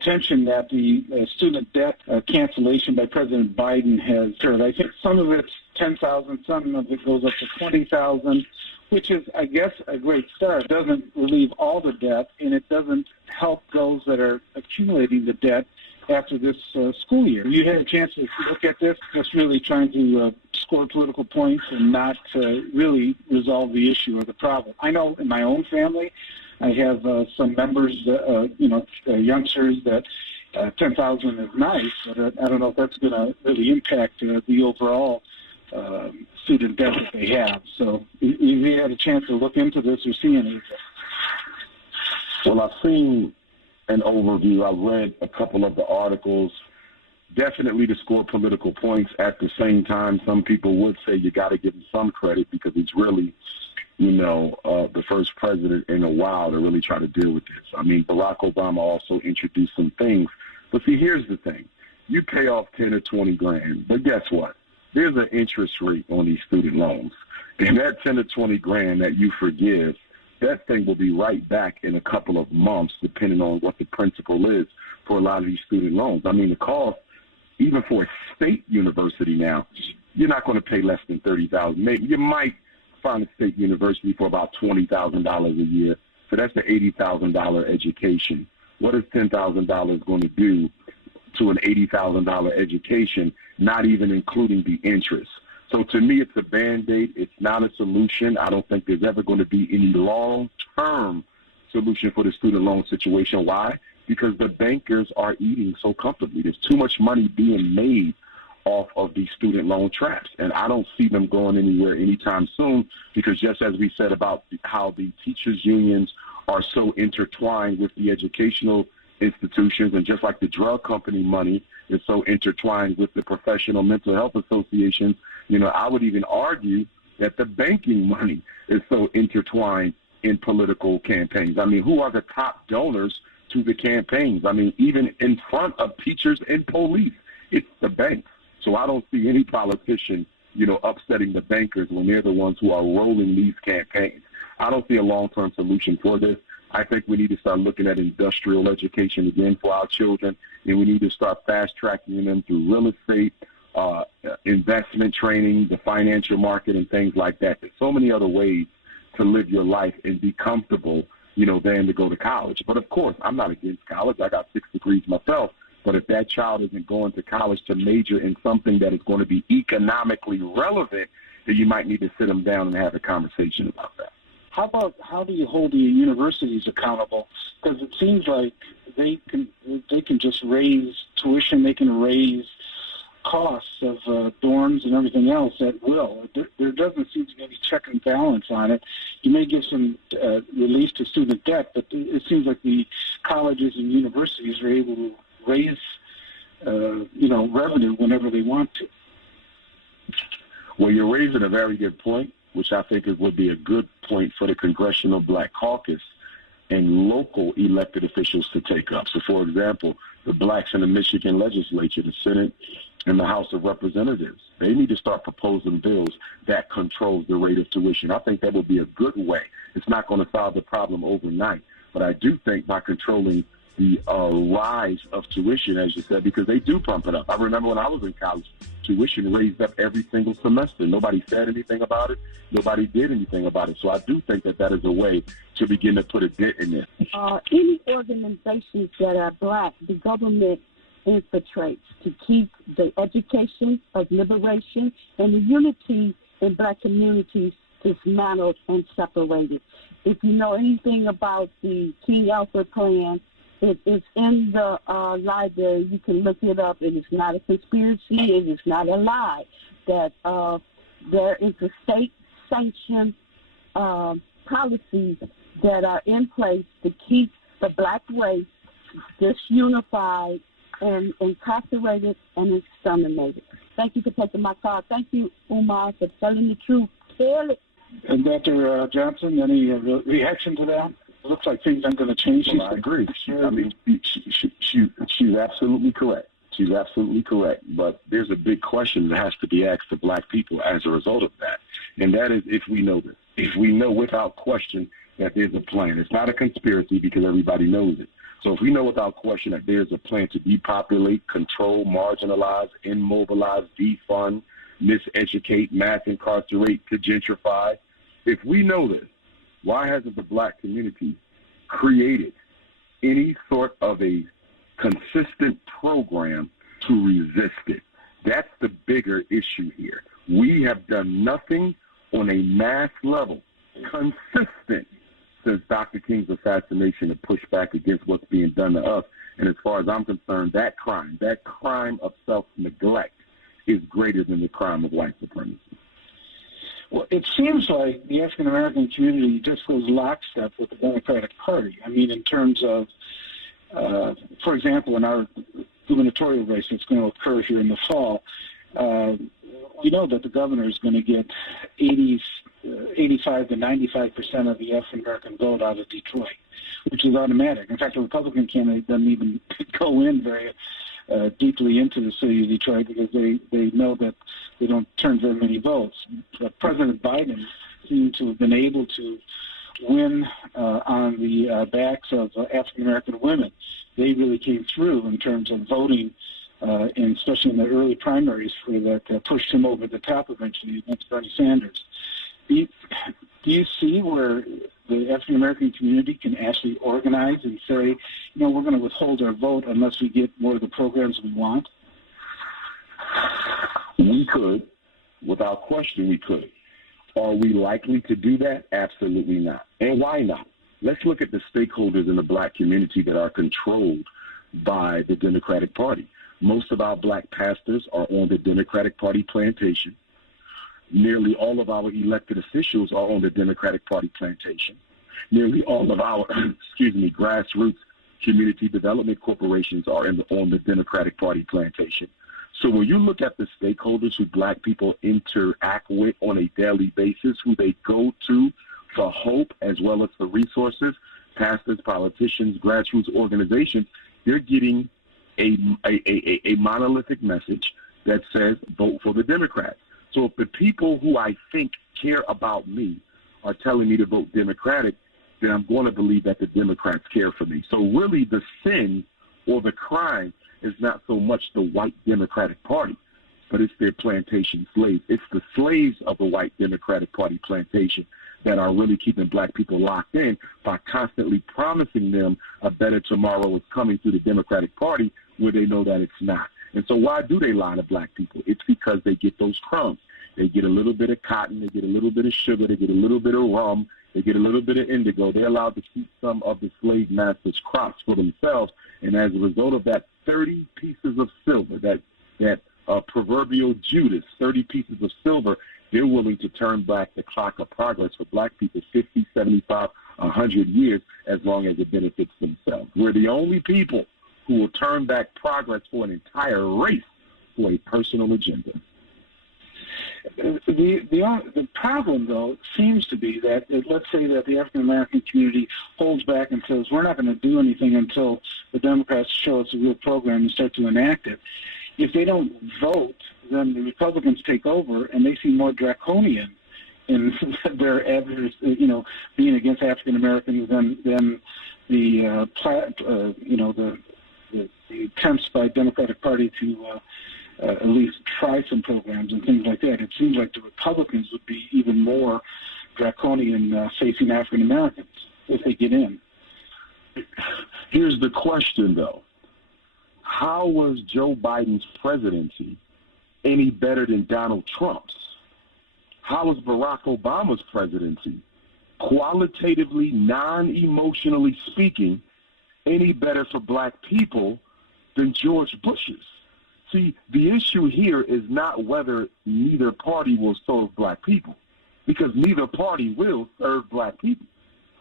attention that the student debt cancellation by President Biden has occurred. I think some of it's 10,000, some of it goes up to 20,000, which is, I guess, a great start. It doesn't relieve all the debt, and it doesn't help those that are accumulating the debt after this school year. You had a chance to look at this, just really trying to score political points and not really resolve the issue or the problem. I know in my own family, I have some members, youngsters that 10,000 is nice, but I don't know if that's going to really impact the overall student debt that they have. So you had a chance to look into this or see anything? Well, I've seen an overview. I've read a couple of the articles, definitely to score political points. At the same time, some people would say you got to give him some credit because he's really, the first president in a while to really try to deal with this. I mean, Barack Obama also introduced some things. But see, here's the thing. You pay off 10 or 20 grand, but guess what? There's an interest rate on these student loans. And that 10 or 20 grand that you forgive, that thing will be right back in a couple of months, depending on what the principal is for a lot of these student loans. I mean, the cost, even for a state university now, you're not going to pay less than $30,000. Maybe you might find a state university for about $20,000 a year. So that's an $80,000 education. What is $10,000 going to do to an $80,000 education, not even including the interest? So to me, it's a Band-Aid. It's not a solution. I don't think there's ever going to be any long-term solution for the student loan situation. Why? Because the bankers are eating so comfortably. There's too much money being made off of these student loan traps. And I don't see them going anywhere anytime soon because just as we said about how the teachers' unions are so intertwined with the educational institutions, and just like the drug company money is so intertwined with the professional mental health associations, I would even argue that the banking money is so intertwined in political campaigns. I mean, who are the top donors to the campaigns? I mean, even in front of teachers and police, it's the banks. So I don't see any politician, upsetting the bankers when they're the ones who are rolling these campaigns. I don't see a long-term solution for this. I think we need to start looking at industrial education again for our children, and we need to start fast-tracking them through real estate, investment training, the financial market, and things like that. There's so many other ways to live your life and be comfortable, than to go to college. But, of course, I'm not against college. I got 6 degrees myself. But if that child isn't going to college to major in something that is going to be economically relevant, then you might need to sit them down and have a conversation about that. How do you hold the universities accountable? Because it seems like they can just raise tuition, they can raise costs of dorms and everything else at will. There doesn't seem to be any check and balance on it. You may give some relief to student debt, but it seems like the colleges and universities are able to raise, revenue whenever they want to. Well, you're raising a very good point, which I think would be a good point for the Congressional Black Caucus and local elected officials to take up. So, for example, the blacks in the Michigan legislature, the Senate and the House of Representatives, they need to start proposing bills that controls the rate of tuition. I think that would be a good way. It's not going to solve the problem overnight, but I do think by controlling the rise of tuition, as you said, because they do pump it up. I remember when I was in college, tuition raised up every single semester. Nobody said anything about it. Nobody did anything about it. So I do think that is a way to begin to put a dent in there. Any organizations that are black, the government infiltrates to keep the education of liberation and the unity in black communities dismantled and separated. If you know anything about the King Alfred Plan, it is in the library. You can look it up. It is not a conspiracy. It is not a lie. That there is a state-sanctioned policies that are in place to keep the black race disunified and incarcerated and exterminated. Thank you for taking my call. Thank you, Umar, for telling the truth. Tell it. And Dr. Johnson, any reaction to that? It looks like things aren't going to change. Well, I agree. I mean, she's absolutely correct. She's absolutely correct. But there's a big question that has to be asked to black people as a result of that. And that is if we know this. If we know without question that there's a plan. It's not a conspiracy because everybody knows it. So if we know without question that there's a plan to depopulate, control, marginalize, immobilize, defund, miseducate, mass incarcerate, to gentrify, if we know this, why hasn't the black community created any sort of a consistent program to resist it? That's the bigger issue here. We have done nothing on a mass level, consistent, since Dr. King's assassination to push back against what's being done to us. And as far as I'm concerned, that crime of self-neglect is greater than the crime of white supremacy. Well, it seems like the African-American community just goes lockstep with the Democratic Party. I mean, in terms of, for example, in our gubernatorial race that's going to occur here in the fall, we know that the governor is going to get 85 to 95% of the African-American vote out of Detroit, which is automatic. In fact, the Republican candidate doesn't even go in very deeply into the city of Detroit because they know that they don't turn very many votes. But President Biden seemed to have been able to win on the backs of African-American women. They really came through in terms of voting, and especially in the early primaries for that pushed him over the top eventually against Bernie Sanders. Do you see where the African-American community can actually organize and say, we're going to withhold our vote unless we get more of the programs we want? We could. Without question, we could. Are we likely to do that? Absolutely not. And why not? Let's look at the stakeholders in the black community that are controlled by the Democratic Party. Most of our black pastors are on the Democratic Party plantation. Nearly all of our elected officials are on the Democratic Party plantation. Nearly all of our, grassroots community development corporations are on the Democratic Party plantation. So when you look at the stakeholders who black people interact with on a daily basis, who they go to for hope as well as for resources, pastors, politicians, grassroots organizations, they're getting a monolithic message that says vote for the Democrats. So if the people who I think care about me are telling me to vote Democratic, then I'm going to believe that the Democrats care for me. So really the sin or the crime is not so much the white Democratic Party, but it's their plantation slaves. It's the slaves of the white Democratic Party plantation that are really keeping black people locked in by constantly promising them a better tomorrow is coming through the Democratic Party where they know that it's not. And so why do they lie to black people? It's because they get those crumbs. They get a little bit of cotton, they get a little bit of sugar, they get a little bit of rum, they get a little bit of indigo. They're allowed to keep some of the slave masters' crops for themselves. And as a result of that 30 pieces of silver, that proverbial Judas, 30 pieces of silver, they're willing to turn back the clock of progress for black people 50, 75, 100 years as long as it benefits themselves. We're the only people who will turn back progress for an entire race for a personal agenda. The problem, though, seems to be that, let's say that the African-American community holds back and says, we're not going to do anything until the Democrats show us a real program and start to enact it. If they don't vote, then the Republicans take over, and they seem more draconian in their being against African Americans than the attempts by Democratic Party to at least try some programs and things like that. It seems like the Republicans would be even more draconian facing African Americans if they get in. Here's the question, though. How was Joe Biden's presidency any better than Donald Trump's? How was Barack Obama's presidency, qualitatively, non-emotionally speaking, any better for black people than George Bush's? See, the issue here is not whether neither party will serve black people, because neither party will serve black people.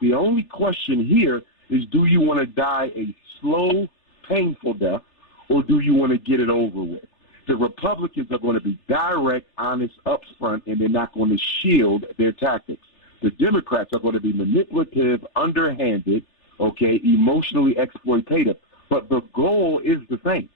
The only question here is, do you want to die a slow, painful death, or do you want to get it over with? The Republicans are going to be direct, honest, upfront, and they're not going to shield their tactics. The Democrats are going to be manipulative, underhanded, emotionally exploitative. But the goal is the same.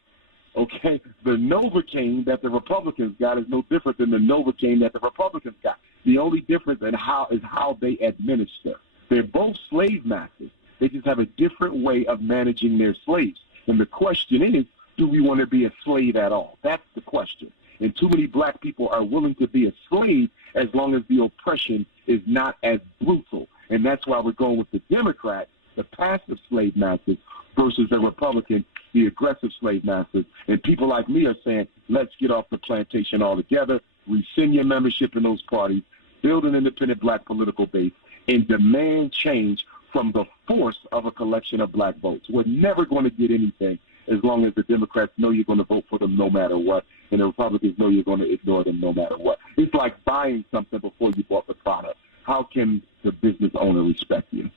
The Novocaine that the Republicans got is no different than the Novocaine that the Republicans got. The only difference is how they administer. They're both slave masters. They just have a different way of managing their slaves. And the question is, do we want to be a slave at all? That's the question. And too many black people are willing to be a slave as long as the oppression is not as brutal. And that's why we're going with the Democrats, the passive slave masters, versus the Republicans, the aggressive slave masters. And people like me are saying, let's get off the plantation altogether, rescind your membership in those parties, build an independent black political base, and demand change from the force of a collection of black votes. We're never going to get anything as long as the Democrats know you're going to vote for them no matter what, and the Republicans know you're going to ignore them no matter what. It's like buying something before you bought the product. How can the business owner respect you?